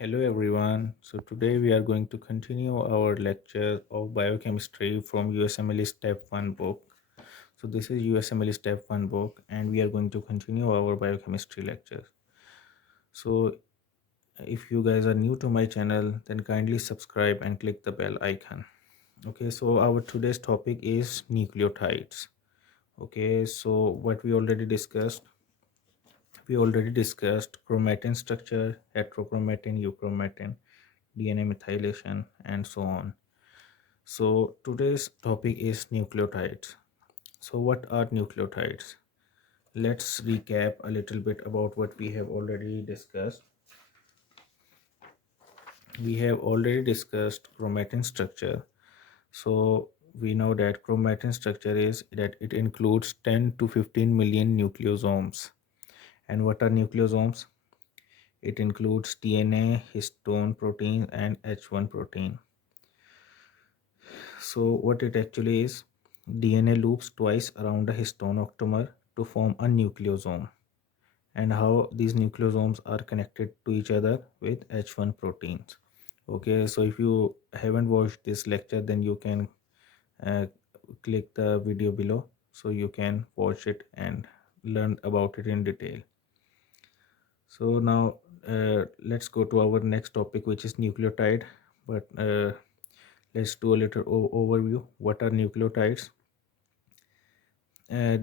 Hello everyone. So today we are going to continue our lecture of biochemistry from USMLE Step 1 book. So this is USMLE Step 1 book and we are going to continue our biochemistry lecture. So if you guys are new to my channel, then kindly subscribe and click the bell icon. Okay, so our today's topic is nucleotides. Okay, so what we already discussed chromatin structure, heterochromatin, euchromatin, DNA methylation, and so on. So today's topic is nucleotides. So what are nucleotides? Let's recap a little bit about what we have already discussed. We have already discussed chromatin structure. So we know that chromatin structure is that it includes 10 to 15 million nucleosomes. And what are nucleosomes? It includes DNA, histone protein, and H1 protein. So what it actually is, DNA loops twice around a histone octamer to form a nucleosome, and how these nucleosomes are connected to each other with H1 proteins. Okay, so if you haven't watched this lecture, then you can uh, click the video below so you can watch it and learn about it in detail. So now let's go to our next topic, which is nucleotide. But let's do a little overview. What are nucleotides? uh,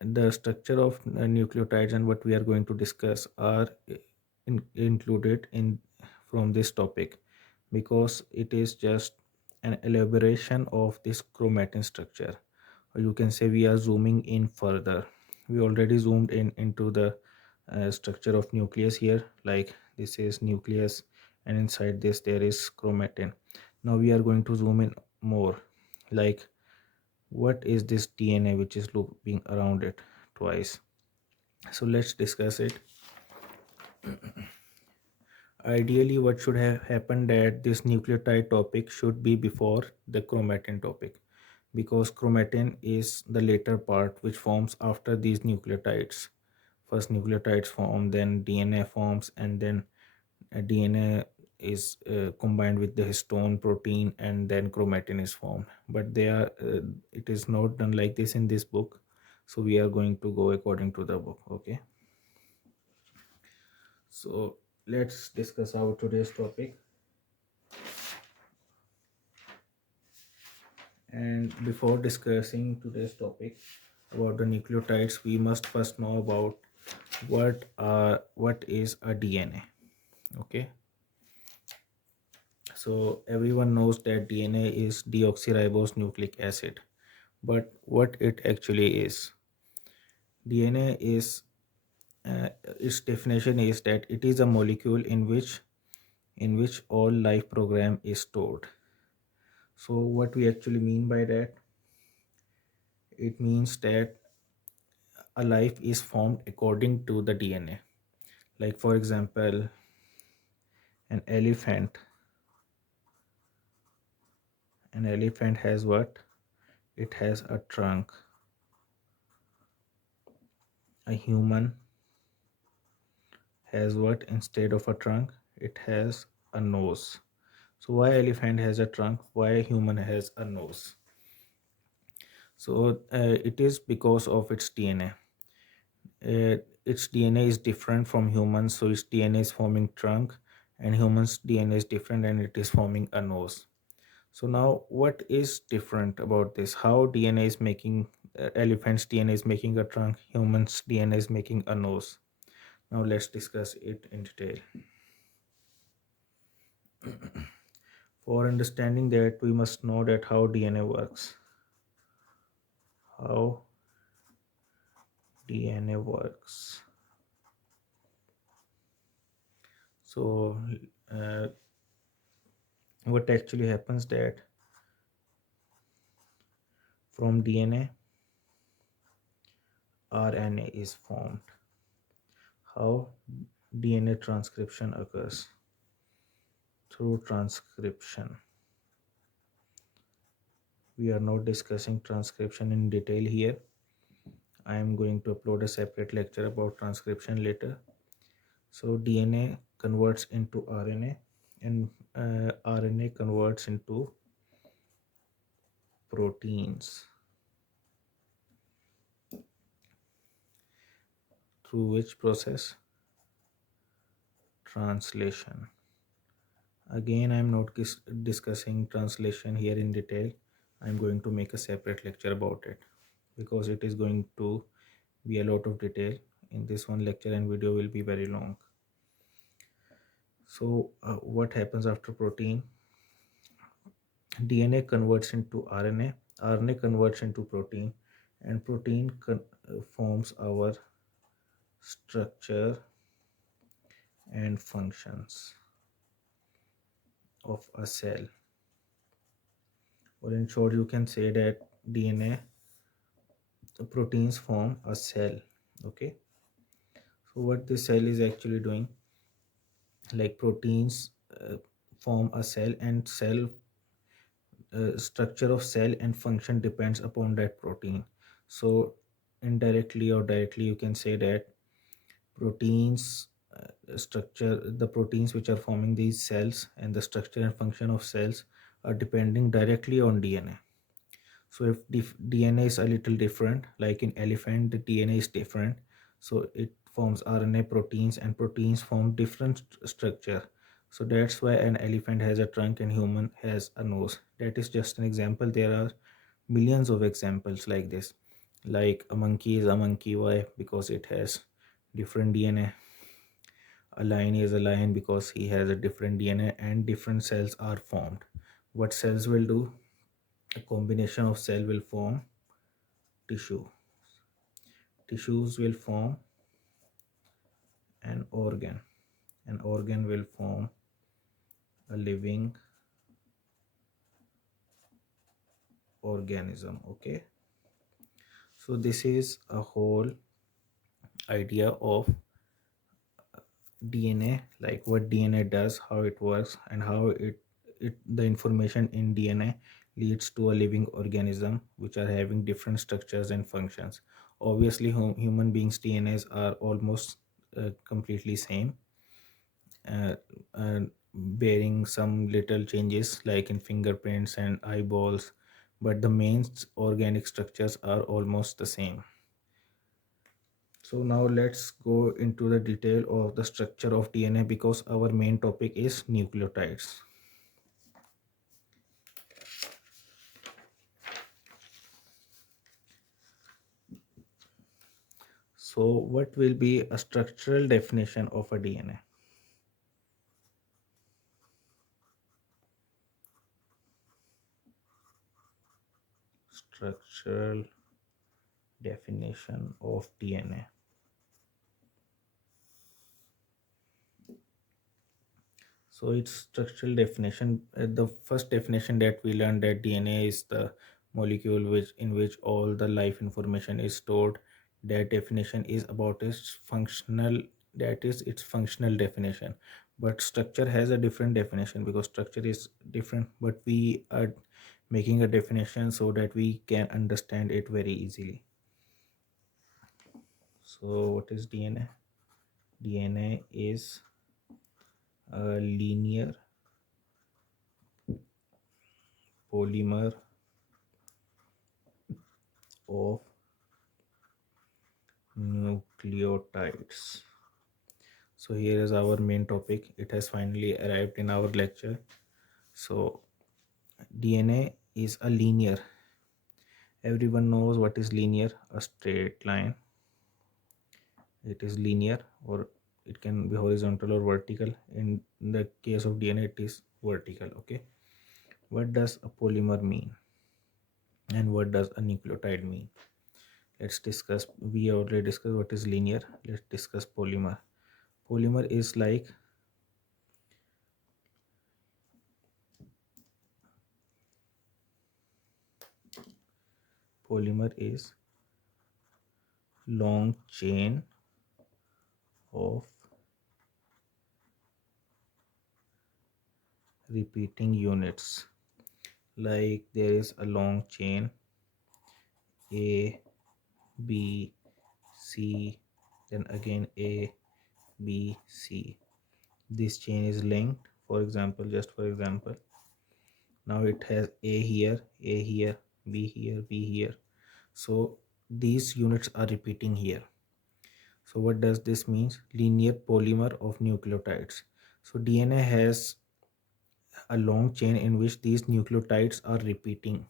the structure of nucleotides and what we are going to discuss are included in from this topic, because it is just an elaboration of this chromatin structure, or you can say we are zooming in further. We already zoomed in into the structure of nucleus here, like this is nucleus, and inside this there is chromatin. Now we are going to zoom in more, like what is this DNA which is looping around it twice. So let's discuss it. Ideally, what should have happened that this nucleotide topic should be before the chromatin topic, because chromatin is the later part which forms after these nucleotides. First nucleotides form, then DNA forms, and then DNA is combined with the histone protein, and then chromatin is formed. But it is not done like this in this book, so we are going to go according to the book. Okay, so let's discuss our today's topic. And before discussing today's topic about the nucleotides, we must first know about what is a DNA. Okay, so everyone knows that DNA is deoxyribose nucleic acid, but what it actually is, DNA is its definition is that it is a molecule in which all life program is stored. So what we actually mean by that, it means that a life is formed according to the DNA. Like for example, an elephant an elephant has what? It has a trunk. A human has what? Instead of a trunk, it has a nose. So why elephant has a trunk? Why human has a nose? So it is because of its DNA. Its DNA is different from humans, so its DNA is forming trunk, and humans DNA is different and it is forming a nose. So now what is different about this? How DNA is making elephant's DNA is making a trunk, humans DNA is making a nose. Now let's discuss it in detail. For understanding that, we must know that how DNA works. How DNA works. So uh, what actually happens that from DNA, RNA is formed. How DNA transcription occurs? Through transcription. We are not discussing transcription in detail here. I am going to upload a separate lecture about transcription later. So DNA converts into RNA, and RNA converts into proteins, through which process? Translation. Again, I'm not discussing translation here in detail. I'm going to make a separate lecture about it because it is going to be a lot of detail in this one lecture, and video will be very long. So what happens after protein? DNA converts into RNA, RNA converts into protein, and protein forms our structure and functions of a cell. Or in short, you can say that DNA proteins form a cell. Okay, so what this cell is actually doing, like proteins form a cell, and cell structure of cell and function depends upon that protein. So indirectly or directly, you can say that proteins structure, the proteins which are forming these cells and the structure and function of cells are depending directly on DNA. So if DNA is a little different, like in elephant the DNA is different, so it forms RNA proteins, and proteins form different structure. So that's why an elephant has a trunk and human has a nose. That is just an example. There are millions of examples like this. Like a monkey is a monkey, why? Because it has different DNA. A lion is a lion because he has a different DNA, and different cells are formed. What cells will do? A combination of cell will form tissue. Tissues will form an organ. An organ will form a living organism. Okay, so this is a whole idea of DNA, like what DNA does, how it works, and how it the information in DNA leads to a living organism which are having different structures and functions. Obviously, human beings DNAs are almost completely same, uh, and bearing some little changes like in fingerprints and eyeballs, but the main organic structures are almost the same. So now let's go into the detail of the structure of DNA, because our main topic is nucleotides. So what will be a structural definition of a DNA? Structural definition of DNA. So its structural definition, the first definition that we learned, that DNA is the molecule which in which all the life information is stored. That definition is about its functional, that is its functional definition. But structure has a different definition because structure is different, but we are making a definition so that we can understand it very easily. So what is DNA? DNA is a linear polymer of nucleotides. So here is our main topic. It has finally arrived in our lecture. So DNA is a linear. Everyone knows what is linear, a straight line. It is linear, or it can be horizontal or vertical. In the case of DNA, it is vertical. Okay, what does a polymer mean, and what does a nucleotide mean? Let's discuss. We already discussed what is linear. Let's discuss polymer. Polymer is like, polymer is long chain of repeating units. Like there is a long chain A, B, C, then again A, B, C. this chain is linked. For example, just for example, now it has a here, b here, b here. So these units are repeating here. So what does this means? Linear polymer of nucleotides. So DNA has a long chain in which these nucleotides are repeating.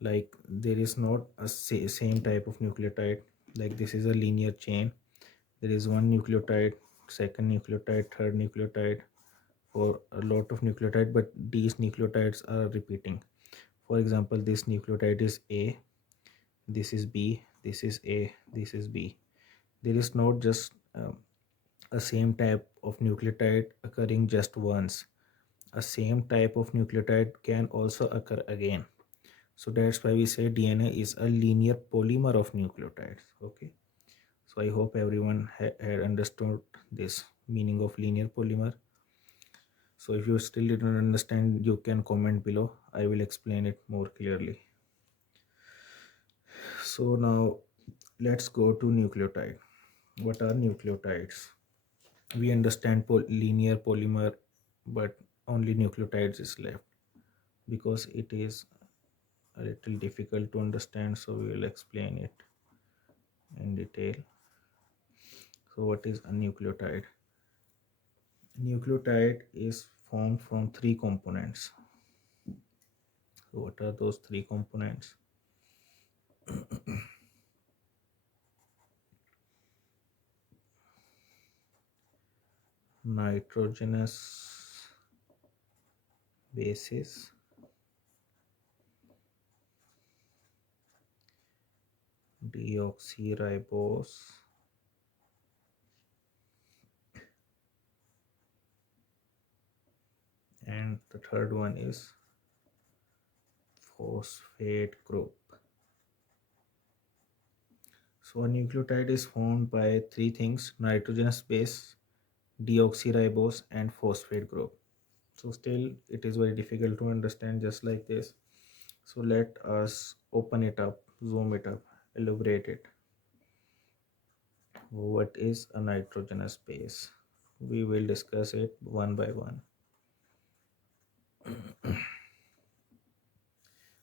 Like there is not a same type of nucleotide. Like this is a linear chain. There is one nucleotide, second nucleotide, third nucleotide, for a lot of nucleotide, but these nucleotides are repeating. For example, this nucleotide is A, this is B, this is A, this is B. There is not just a same type of nucleotide occurring just once. A same type of nucleotide can also occur again. So that's why we say DNA is a linear polymer of nucleotides. Okay. So I hope everyone had understood this meaning of linear polymer. So if you still didn't understand, you can comment below. I will explain it more clearly. So now let's go to nucleotide. What are nucleotides? We understand linear polymer, but only nucleotides is left because it is a little difficult to understand. So we will explain it in detail. So what is a nucleotide? Nucleotide is formed from three components. So what are those three components? Nitrogenous bases, deoxyribose, and the third one is phosphate group. So a nucleotide is formed by three things: nitrogenous base, deoxyribose, and phosphate group. So still it is very difficult to understand just like this. So let us open it up, zoom it up, elaborate it. What is a nitrogenous base? We will discuss it one by one.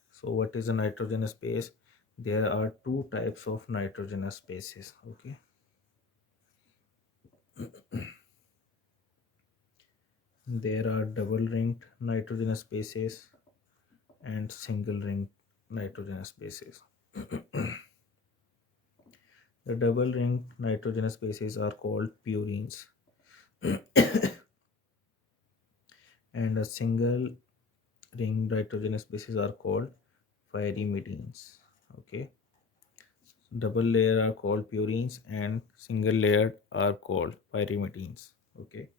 So what is a nitrogenous base? There are two types of nitrogenous bases. Okay. There are double ringed nitrogenous bases and single ringed nitrogenous bases. The double ringed nitrogenous bases are called purines, and a single ring nitrogenous bases are called pyrimidines. Okay. Double layer are called purines and single layered are called pyrimidines. Okay.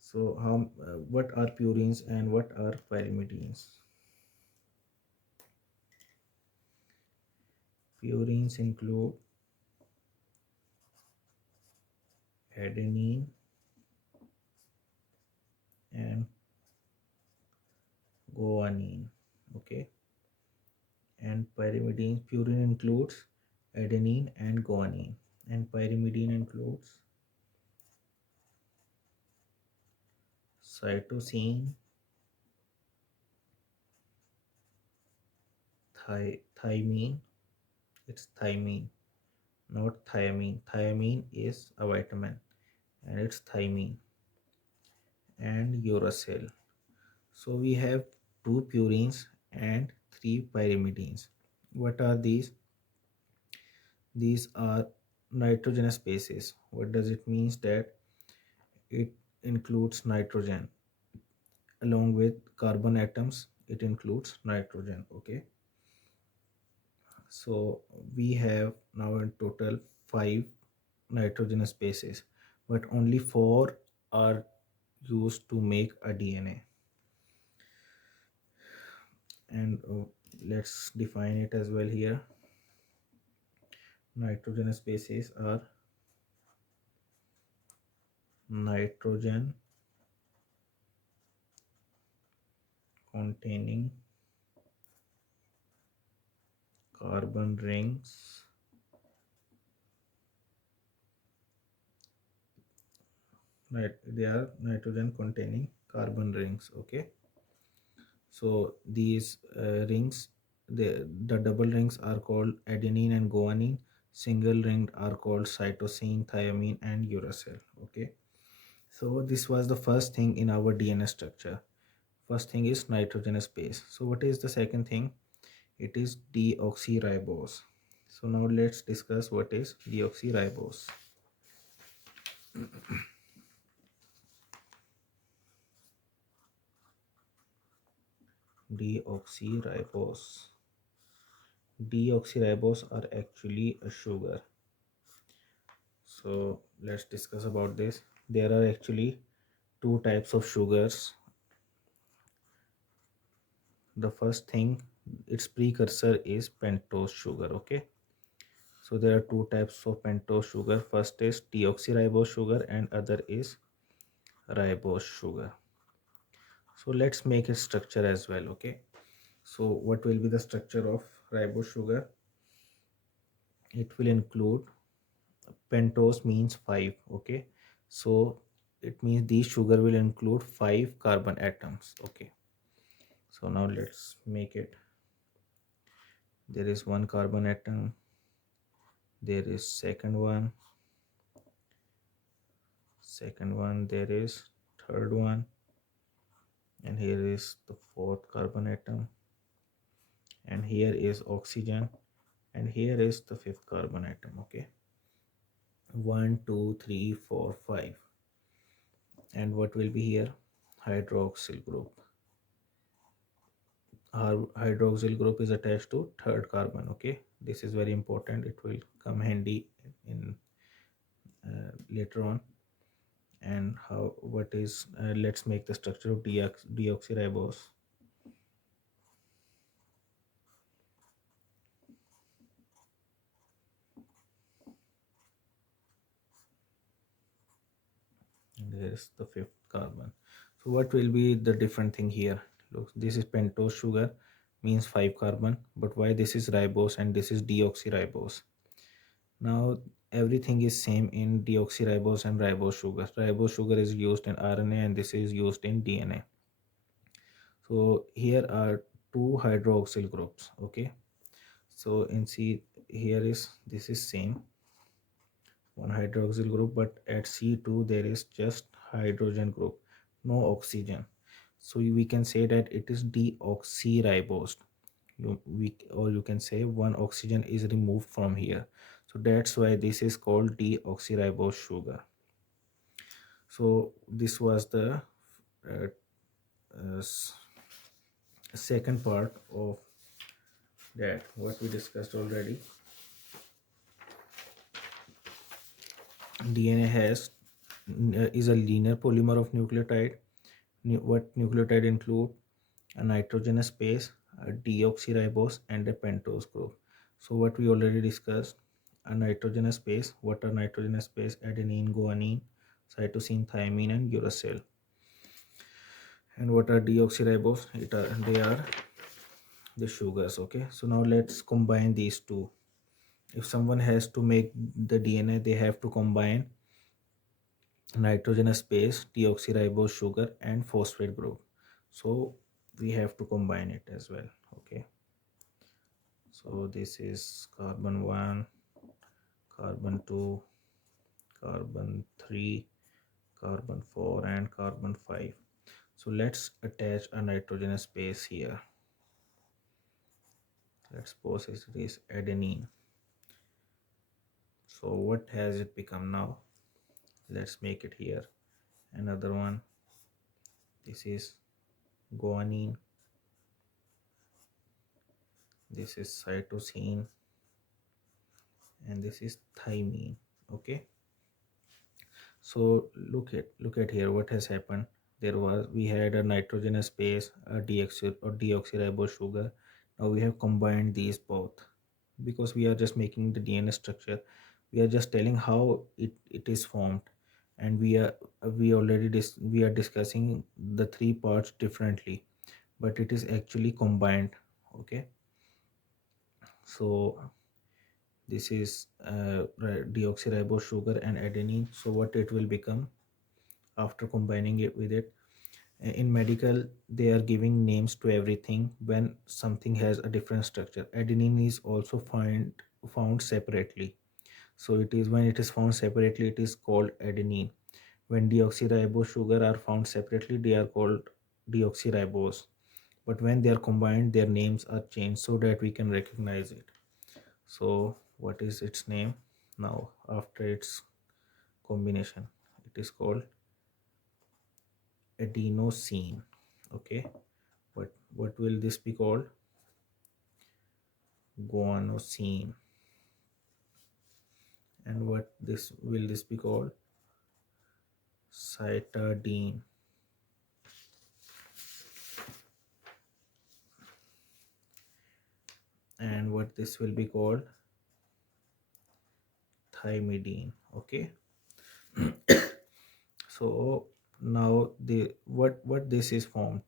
So what are purines and what are pyrimidines? Purines include adenine and guanine. Okay. And pyrimidine, purine includes adenine and guanine, and pyrimidine includes cytosine, thymine. It's thymine, not thiamine. Thiamine is a vitamin, and it's thymine, and uracil. So we have two purines and three pyrimidines. What are these? These are nitrogenous bases. What does it mean? That it includes nitrogen along with carbon atoms. It includes nitrogen. Okay. So we have now in total five nitrogenous bases, but only four are used to make a DNA. And let's define it as well here. Nitrogenous bases are nitrogen containing carbon rings they are nitrogen containing carbon rings. Okay, so these rings, the double rings are called adenine and guanine. Single ring are called cytosine, thymine, and uracil. Okay, so this was the first thing in our DNA structure. First thing is nitrogenous base. So what is the second thing? It is deoxyribose. So now let's discuss what is deoxyribose. Deoxyribose. Deoxyribose are actually a sugar. So let's discuss about this. There are actually two types of sugars. The first thing, its precursor is pentose sugar. Okay, so there are two types of pentose sugar. First is deoxyribose sugar and other is ribose sugar. So let's make a structure as well. Okay, so what will be the structure of ribose sugar? It will include, pentose means 5. Okay, so it means these sugar will include 5 carbon atoms. Okay, so now let's make it. There is one carbon atom, there is second one, there is third one, and here is the fourth carbon atom, and here is oxygen, and here is the fifth carbon atom. Okay, one, two, three, four, five. And what will be here? Hydroxyl group. Our hydroxyl group is attached to third carbon. Okay, this is very important, it will come handy in later on. And how, what is, let's make the structure of deoxyribose. And here is the fifth carbon. So what will be the different thing here? Look, this is pentose sugar, means 5 carbon, but why this is ribose and this is deoxyribose? Now everything is same in deoxyribose and ribose sugar. Ribose sugar is used in RNA and this is used in DNA. So here are two hydroxyl groups. Okay, so in C, here is, this is same one hydroxyl group, but at C2 there is just hydrogen group, no oxygen. So we can say that it is deoxyribose. Or you can say one oxygen is removed from here, so that's why this is called deoxyribose sugar. So this was the uh, uh, second part of that what we discussed already. DNA has is a linear polymer of nucleotide. What nucleotide include? A nitrogenous base, a deoxyribose, and a pentose group. So what we already discussed, a nitrogenous base. What are nitrogenous base? Adenine, guanine, cytosine, thymine, and uracil. And what are deoxyribose? They are the sugars. Okay, so now let's combine these two. If someone has to make the DNA, they have to combine nitrogenous base, deoxyribose sugar, and phosphate group. So we have to combine it as well. Okay, so this is carbon 1, carbon 2, carbon 3, carbon 4, and carbon 5. So let's attach a nitrogenous base here. Let's suppose it is adenine. So what has it become now? Let's make it here. Another one. This is guanine. This is cytosine. And this is thymine. Okay, so look at here what has happened. We had a nitrogenous base, a deoxyribose sugar. Now we have combined these both, because we are just making the DNA structure. We are just telling how it is formed, and we are discussing the three parts differently, but it is actually combined. Okay, so this is deoxyribose sugar and adenine. So what it will become? after combining it with it. In medical, they are giving names to everything when something has a different structure. Adenine is also found separately. So it is when it is found separately, it is called adenine. When deoxyribose sugar are found separately, they are called deoxyribose. But when they are combined, their names are changed so that we can recognize it. So what is its name now after its combination? It is called adenosine. Okay, what will this be called? Guanosine. And what this will this be called? Cytidine. And what this will be called? Thymidine. Okay. So now the what this is formed.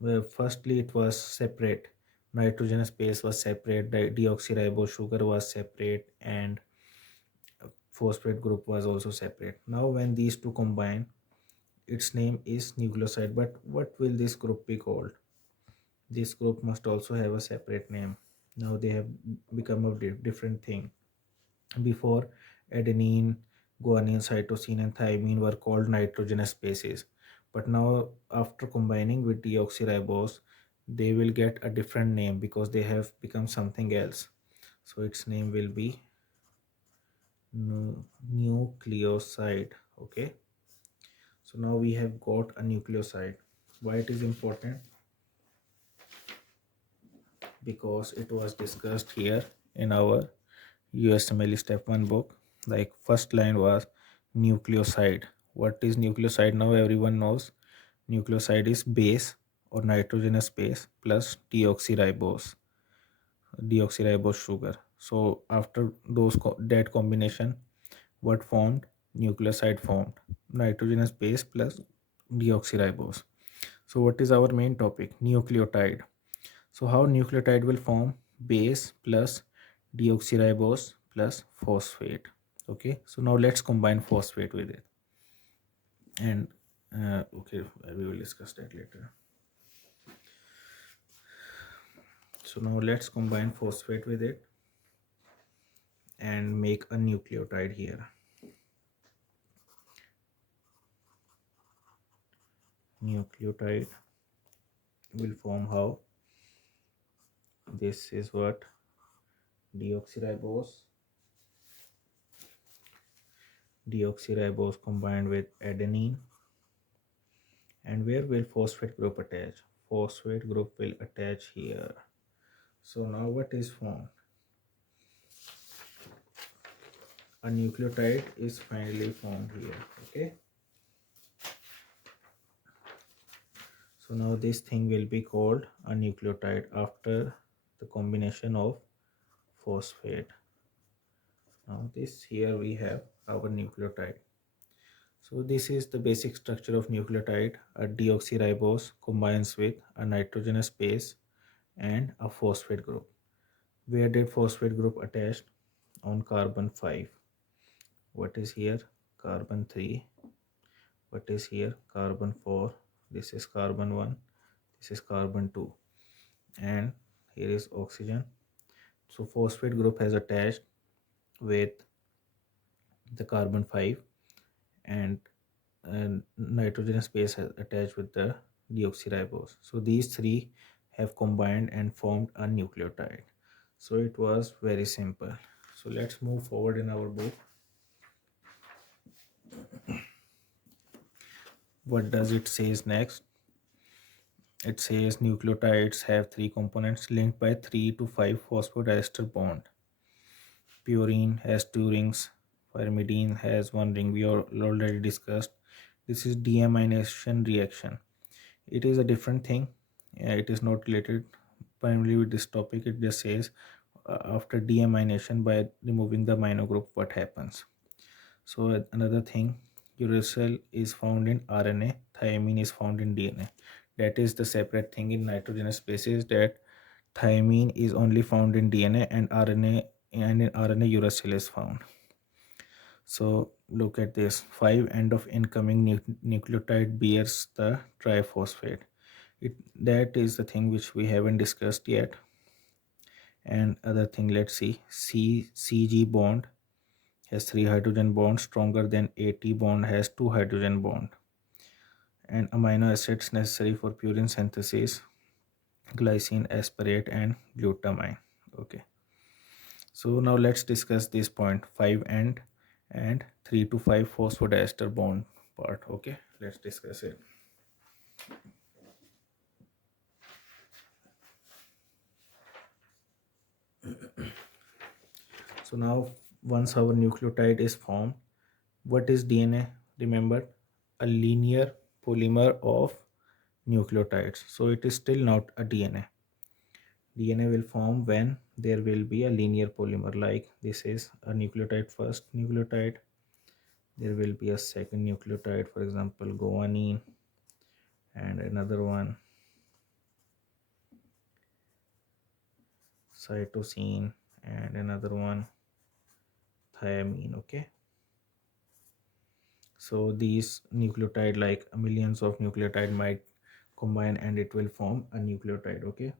Well, firstly it was separate. Nitrogenous base was separate, deoxyribose sugar was separate, and phosphate group was also separate. Now when these two combine, its name is nucleoside. But what will this group be called? This group must also have a separate name. Now they have become a different thing. Before, adenine, guanine, cytosine, and thymine were called nitrogenous bases. But now, after combining with deoxyribose, they will get a different name because they have become something else. So its name will be nucleoside. Okay. So now we have got a nucleoside. Why it is important? Because it was discussed here in our USMLE Step 1 book. Like first line was nucleoside. What is nucleoside? Now everyone knows nucleoside is base or nitrogenous base plus deoxyribose sugar. So after that combination, what formed? Nucleoside formed, nitrogenous base plus deoxyribose. So what is our main topic? Nucleotide. So how nucleotide will form? Base plus deoxyribose plus phosphate. Okay, so now let's combine phosphate with it. And okay, we will discuss that later. So now let's combine phosphate with it and make a nucleotide here. Nucleotide will form how? This is what? Deoxyribose. Deoxyribose combined with adenine. And where will phosphate group attach? Phosphate group will attach here. So now what is formed? A nucleotide is finally formed here. Okay. So now this thing will be called a nucleotide after the combination of phosphate. Now this here we have our nucleotide. So this is the basic structure of nucleotide. A deoxyribose combines with a nitrogenous base and a phosphate group. Where did phosphate group attach? On carbon 5. What is here? Carbon 3. What is here? Carbon 4. This is carbon 1. This is carbon 2. And here is oxygen. So phosphate group has attached with the carbon 5, and nitrogenous base has attached with the deoxyribose. So these three have combined and formed a nucleotide. So it was very simple. So let's move forward in our book. What does it says next? It says nucleotides have three components linked by 3 to 5 phosphodiester bond. Purine has two rings. Pyrimidine has one ring. We already discussed. This is deamination reaction. It is a different thing. It is not related primarily with this topic. It just says after deamination, by removing the amino group, what happens. So another thing, uracil is found in RNA, thymine is found in DNA. That is the separate thing in nitrogenous bases, that thymine is only found in DNA, and RNA, and in RNA uracil is found. So look at this. 5 end of incoming nucleotide bears the triphosphate. That is the thing which we haven't discussed yet. And other thing, let's see. CG bond has 3 hydrogen bonds, stronger than AT bond has 2 hydrogen bond. And amino acids necessary for purine synthesis: glycine, aspartate, and glutamine. Okay. So now let's discuss this point, 5 and 3 to 5 phosphodiester bond part. Okay, let's discuss it. So now once our nucleotide is formed, what is DNA? Remember, a linear polymer of nucleotides. So it is still not a DNA. DNA will form when there will be a linear polymer, like this is a nucleotide, first nucleotide, there will be a second nucleotide, for example guanine, and another one cytosine, and another one thiamine. Okay, so these nucleotide, like millions of nucleotide, might combine and it will form a nucleotide. Okay,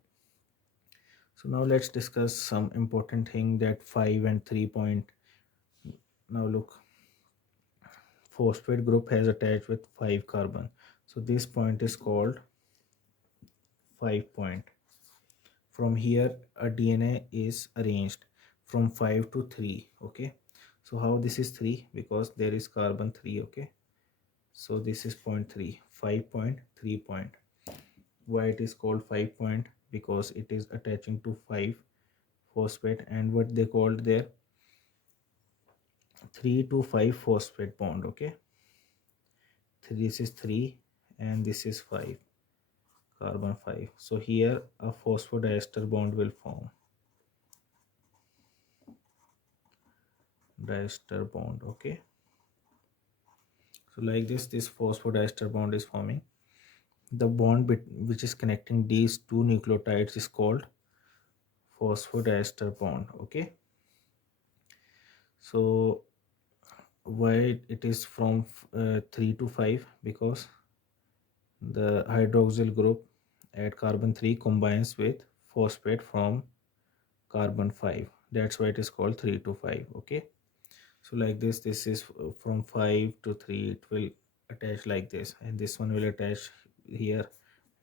so now let's discuss some important thing, that 5 and 3 point. Now look, phosphate group has attached with 5 carbon, so this point is called 5 point. From here a DNA is arranged from 5 to 3. Okay, so how this is 3? Because there is carbon 3. Okay, so this is point 3, 5.3 point. Why it is called 5 point? Because it is attaching to 5 phosphate, and what they called there, 3 to 5 phosphate bond. Okay, this is 3 and this is 5, carbon 5. So here a phosphodiester bond will form, diester bond. Okay, so like this phosphodiester bond is forming. The bond which is connecting these two nucleotides is called phosphodiester bond. Okay, so why it is from 3 to 5? Because the hydroxyl group at carbon 3 combines with phosphate from carbon 5. That's why it is called 3 to 5. Okay, so like this is from 5 to 3, it will attach like this, and this one will attach here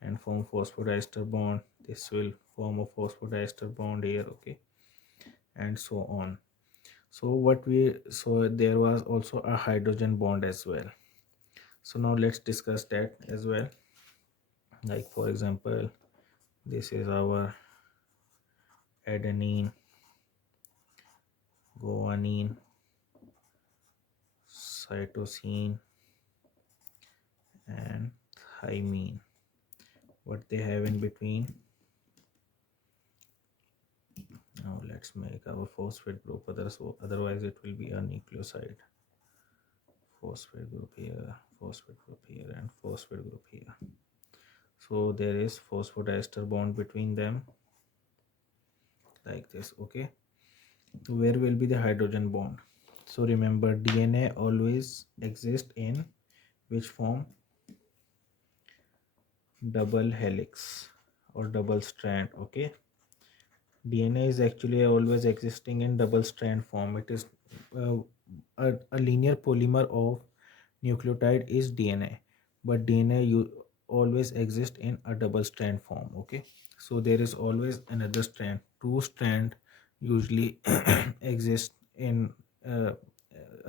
and form phosphodiester bond. This will form a phosphodiester bond here. Okay, and so on. So there was also a hydrogen bond as well. So now let's discuss that as well. Like for example, this is our adenine, guanine, cytosine, and thymine. What they have in between? Now let's make our phosphate group, otherwise it will be a nucleoside. Phosphate group here, phosphate group here, and phosphate group here. So there is phosphodiester bond between them, like this. Okay, where will be the hydrogen bond? So remember, DNA always exists in which form? Double helix or double strand. Okay, DNA is actually always existing in double strand form. It is uh, a linear polymer of nucleotide is DNA, but DNA you always exist in a double strand form. Okay, so there is always another strand. Two strand usually exist in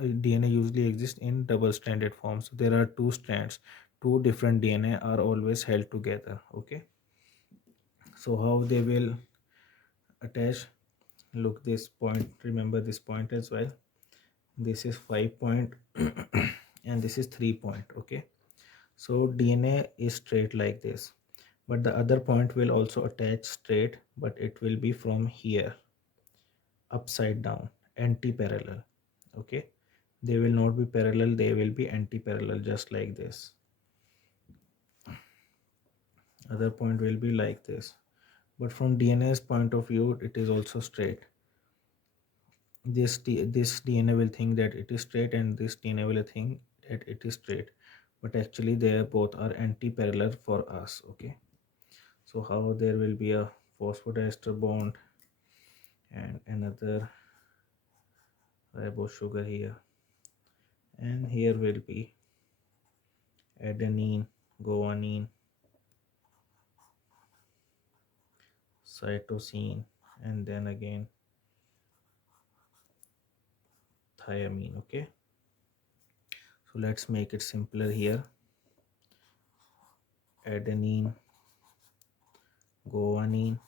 DNA usually exists in double stranded form. So there are two strands, two different DNA are always held together. Okay, so how they will attach? Look this point, remember this point as well. This is 5 point and this is 3 point. Okay, so DNA is straight like this, but the other point will also attach straight, but it will be from here upside down, anti-parallel. Okay, they will not be parallel, they will be anti-parallel, just like this. Other point will be like this, but from DNA's point of view it is also straight. this DNA will think that it is straight, and this DNA will think that it is straight, but actually they are both are anti-parallel for us. Okay, so how there will be a phosphodiester bond and another ribose sugar here, and here will be adenine, guanine, cytosine, and then again thiamine. Okay, so let's make it simpler here. Adenine, guanine,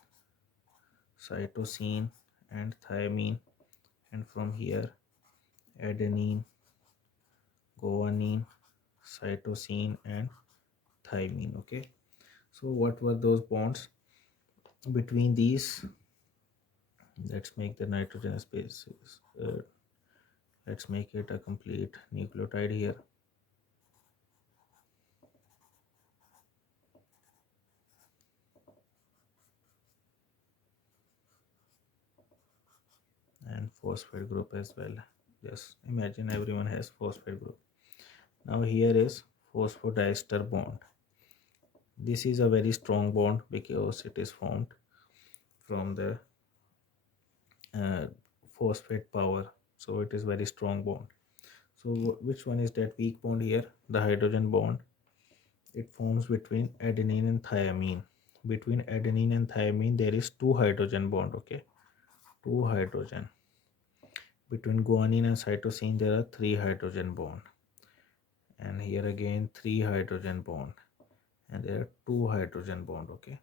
cytosine, and thiamine, and from here adenine, guanine, cytosine, and thymine. Okay, so what were those bonds between these? Let's make the nitrogen spaces, let's make it a complete nucleotide here. And phosphate group as well. Just imagine everyone has phosphate group. Now here is phosphodiester bond. This is a very strong bond because it is formed from the uh, phosphate power, so it is very strong bond. So which one is that weak bond here? The hydrogen bond. It forms between adenine and thiamine. Between adenine and thiamine there is two hydrogen bond. Okay, two hydrogen. Between guanine and cytosine there are three hydrogen bond, and here again three hydrogen bond, and there are two hydrogen bond. Okay,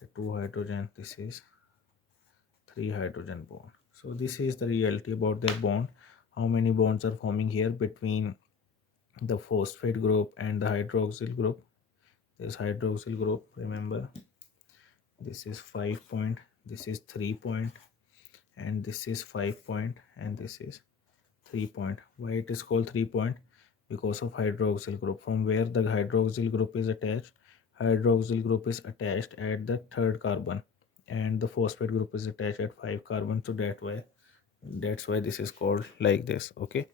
the two hydrogen, this is three hydrogen bond. So this is the reality about their bond. How many bonds are forming here between the phosphate group and the hydroxyl group? This hydroxyl group, remember, this is 5 point, this is 3 point, and this is 5 point, and this is 3 point. Why it is called 3 point? Because of hydroxyl group. From where the hydroxyl group is attached, hydroxyl group is attached at the third carbon, and the phosphate group is attached at 5 carbon. So that's why this is called like this. Okay,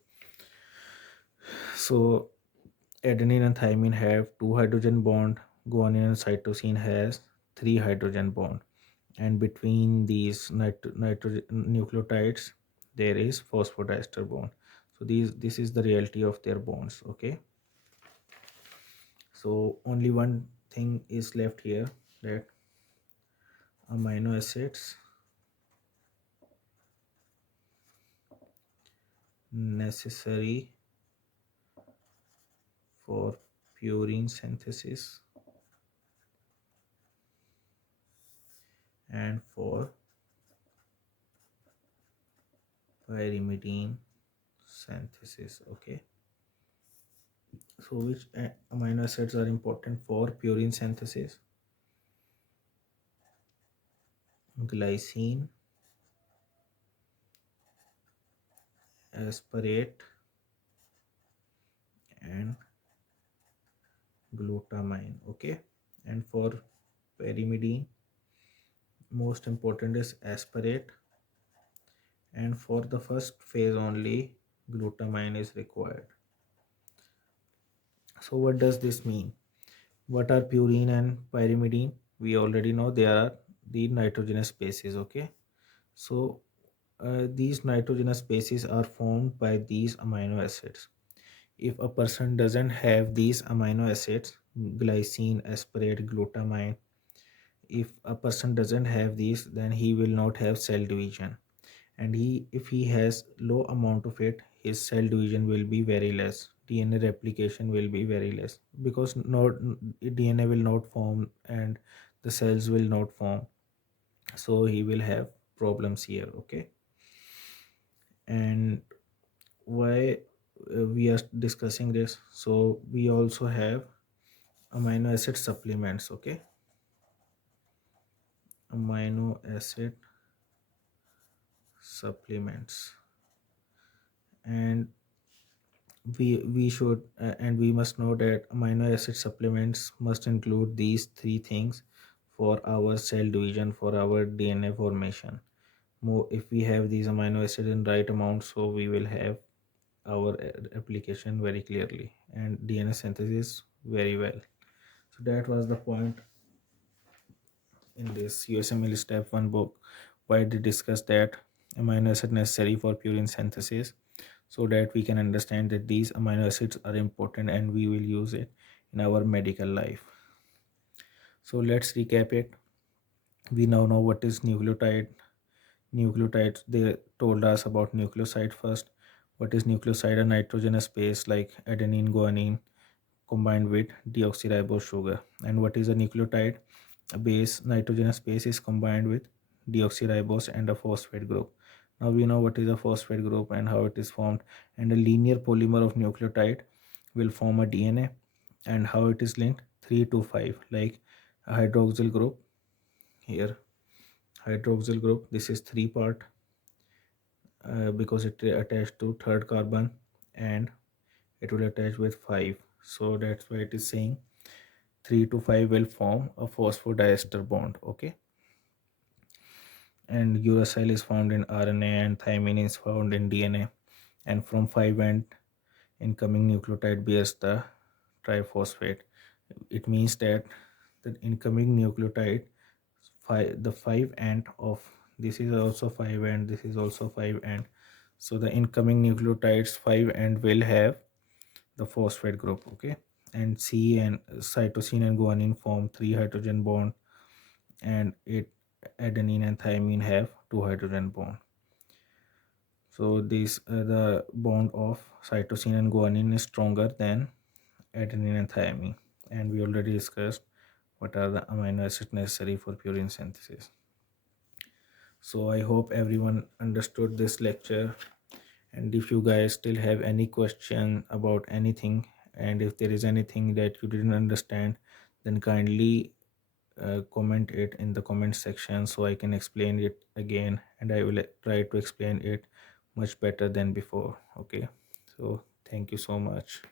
so adenine and thymine have two hydrogen bond, guanine and cytosine has three hydrogen bond, and between these nitrogen nucleotides there is phosphodiester bond. So this is the reality of their bonds. Okay, so only one thing is left here, that amino acids necessary for purine synthesis and for pyrimidine synthesis. Okay, so which amino acids are important for purine synthesis? Glycine, aspartate, and glutamine. Okay, and for pyrimidine, most important is aspartate, and for the first phase only glutamine is required. So what does this mean? What are purine and pyrimidine? We already know they are the nitrogenous bases. Okay, so these nitrogenous bases are formed by these amino acids. If a person doesn't have these amino acids, glycine, aspartate, glutamine, if a person doesn't have these, then he will not have cell division, and if he has low amount of it, his cell division will be very less, DNA replication will be very less, because not DNA will not form and the cells will not form, so he will have problems here. Okay, and why we are discussing this? So we also have amino acid supplements. Okay, amino acid supplements, and we should and we must know that amino acid supplements must include these three things for our cell division, for our DNA formation. more if we have these amino acids in right amount, so we will have our application very clearly and DNA synthesis very well. So that was the point in this USMLE Step 1 book, why they discuss that amino acid necessary for purine synthesis, so that we can understand that these amino acids are important and we will use it in our medical life. So let's recap it. We now know what is nucleotide. Nucleotides, they told us about nucleoside first. What is nucleoside? A nitrogenous base like adenine, guanine combined with deoxyribose sugar. And what is a nucleotide? A base, nitrogenous base, is combined with deoxyribose and a phosphate group. Now we know what is a phosphate group and how it is formed. And a linear polymer of nucleotide will form a DNA, and how it is linked 3 to 5, like a hydroxyl group here. Hydroxyl group, this is 3 part, because it attached to third carbon, and it will attach with 5, so that's why it is saying 3 to 5 will form a phosphodiester bond. Okay, and uracil is found in RNA and thymine is found in DNA, and from 5 end incoming nucleotide bears the triphosphate. It means that the incoming nucleotide, the 5 end of this is also 5 end, this is also 5 end, so the incoming nucleotides 5 end will have the phosphate group. Okay, and C and cytosine and guanine form 3 hydrogen bond, and it adenine and thymine have 2 hydrogen bond. So this the bond of cytosine and guanine is stronger than adenine and thymine, and we already discussed what are the amino acids necessary for purine synthesis. So I hope everyone understood this lecture, and if you guys still have any question about anything, and if there is anything that you didn't understand, then kindly comment it in the comment section so I can explain it again, and I will try to explain it much better than before. Okay, so thank you so much.